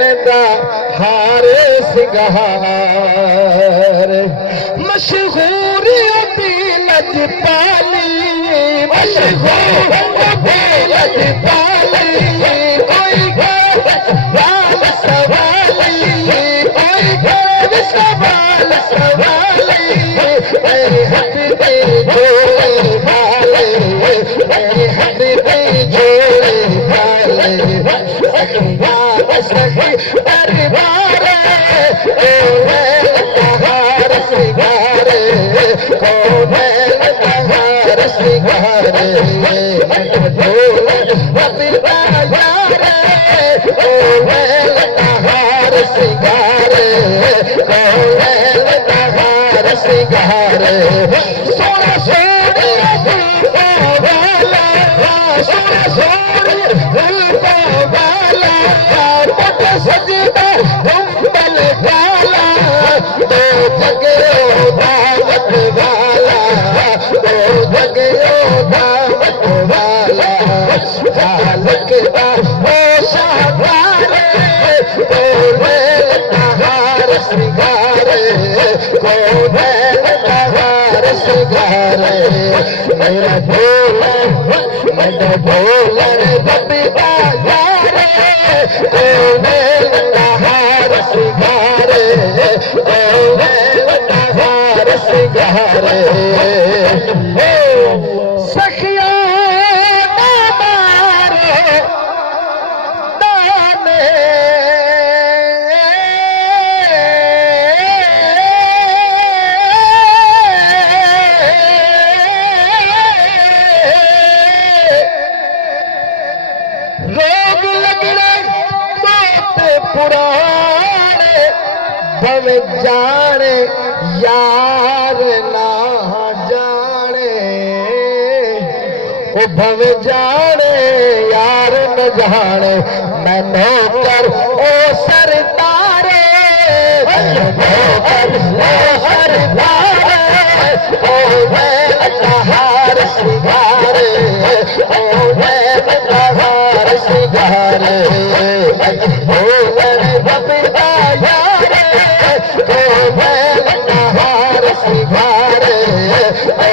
दा हारे सिंगार मशहूर होती लजपाली मशहूर होती लजपाली कोई सवाल सवाली कोई सवाल सवाली मेरे हाथ पे जोड़े वाले मेरे हाथ पे जोड़े वाले सखी दरबार हार सिंगारे हार सिंगारे हार सिंगारे हार सिंगारे सोना सोने वाला सोना सोने वाला सजदा गुंबल वाला तो जगयो दावत वाला तो जगयो दावत वाला खालक दा ओ शाहवारे तो हार सिंगारे को हार सिंगारे मेरा ढोलर बबिया यारे को हार सिंगारे हार सिंगारे सखिया रोग लगने मौत पुराने भव जाने यार ना जाने ओ भव जाने यार न जाने मैं नौकर ओ सरदारे नौकर ओ सरदारे ओ मैं हार सिंगारे ओ मैं हार सिंगारे ढोलर बबिया यारे तो हार सिंगारे ओ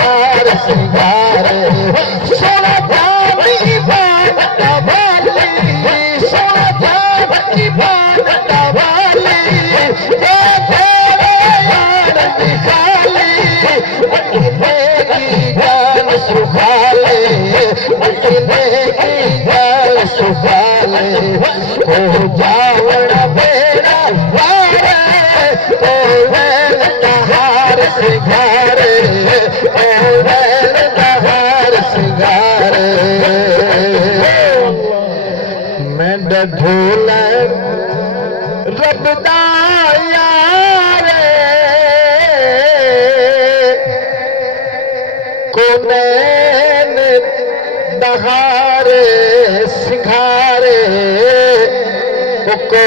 हार सिंगारे सोना जानी बात वाली सोना जानी बात वाली ये तेरे यार निकाली देगी जान सुखाले देगी जान सुखाले ओ जावड़ बेरा वारे ओ हार सिंगारे ओ हार सिंगारे मैं ढोलर रबदा यारे को नैन दहारे सिंगारे को